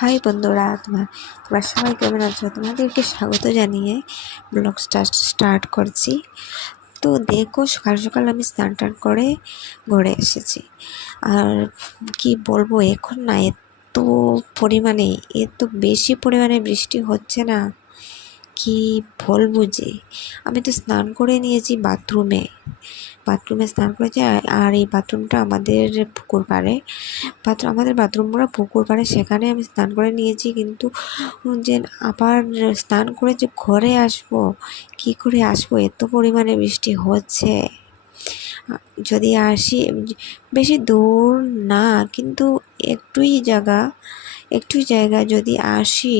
High বন্ধুরা, তোমরা সবাই কেমন আছো? তোমাদেরকে স্বাগত জানিয়ে ব্লগ স্টার্ট করছি। তো দেখো, সকাল সকাল আমি স্নান টান করে ঘরে এসেছি। আর কি বলবো, এখন না এত পরিমাণে, এত বেশি পরিমাণে বৃষ্টি হচ্ছে না, কি বলবো যে। আমি তো স্নান করে নিয়েছি বাথরুমে স্নান করেছি। আর এই বাথরুমটা আমাদের পুকুর পাড়ে, আমাদের বাথরুমগুলো পুকুর পাড়ে, সেখানে আমি স্নান করে নিয়েছি। কিন্তু যে আবার স্নান করে যে ঘরে আসবো, কি করে আসবো, এত পরিমাণে বৃষ্টি হচ্ছে। যদি আসি, বেশি দূর না, কিন্তু একটুই জায়গা যদি আসি,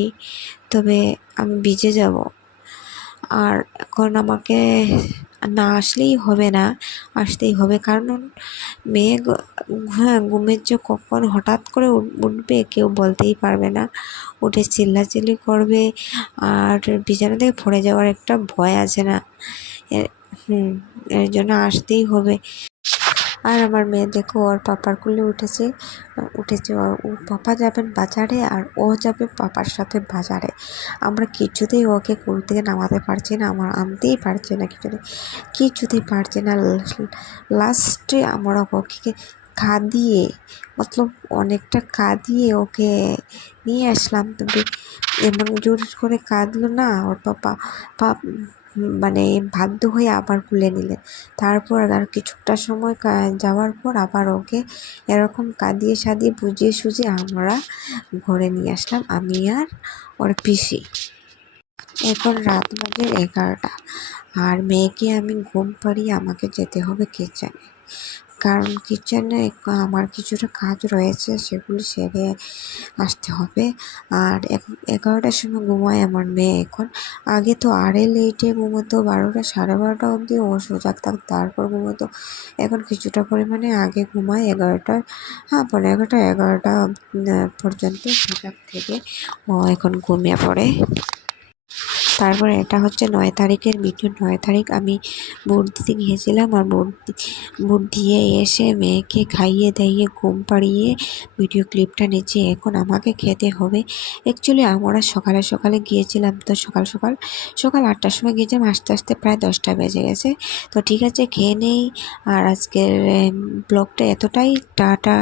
তবে আমি ভিজে যাব। আর এখন আমাকে না আসলেই হবে না, আসতেই হবে। কারণ মেয়ে ঘুমের যে কখন হঠাৎ করে উঠবে কেউ বলতেই পারবে না। উঠে চিল্লাচিল্লি করবে, আর বিছানা থেকে পড়ে যাওয়ার একটা ভয় আছে না, এর জন্য আসতেই হবে। আর আমার মেয়ে দেখো, ওর পাপার কোলে উঠেছে। ও পাপা যাবেন বাজারে, আর ও যাবে পাপার সাথে বাজারে। আমরা কিছুতেই ওকে কোল থেকে নামাতে পারছি না, আমার আনতেই পারছি না, কিছুতেই পারছি না। লাস্টে আমরা ওকে কাঁদিয়ে, মতলব অনেকটা কাঁদিয়ে ওকে নিয়ে আসলাম। তবে এমন জোর করে কাঁদলো না, ওর পাপা মানে বাধ্য হয়ে আবার কুলে নিলেন। তারপর আর কিছুটা সময় যাওয়ার পর আবার ওকে এরকম কাঁদিয়ে সাদিয়ে বুঝিয়ে সুঝিয়ে আমরা ঘরে নিয়ে আসলাম, আমি আর ওর পিসি। এখন রাত বাজে 11টা, আর মেয়েকে আমি ঘুম পাড়িয়ে আমাকে যেতে হবে কিচেনে। কারণ কিচেনে আমার কিছুটা কাজ রয়েছে, সেগুলি সেরে আসতে হবে। আর 11টার সময় ঘুমায় আমার মেয়ে এখন। আগে তো আরে লেটে ঘুমোতো, 12টা 12:30 অবধি ও সজাগ থাকতো, তারপর ঘুমোতো। এখন কিছুটা পরিমাণে আগে ঘুমায়, 11টা, হ্যাঁ 11টা পর্যন্ত সজাগ থেকে ও এখন ঘুমিয়ে পড়ে। তারপরে এটা হচ্ছে 9 তারিখের ভিডিও। 9 তারিখ আমি ভোট দিতে গিয়েছিলাম, আর ভোট দিয়ে এসে মেয়েকে খাইয়ে দাইয়ে ঘুম পাড়িয়ে ভিডিও ক্লিপটা নিচ্ছি। এখন আমাকে খেতে হবে। অ্যাকচুয়ালি আমরা সকালে গিয়েছিলাম, তো সকাল 8টার সময় গিয়েছিলাম, আস্তে আস্তে প্রায় 10টা বেজে গেছে। তো ঠিক আছে, খেয়ে নেই। আর আজকের ব্লগটা এতটাই, টাটা।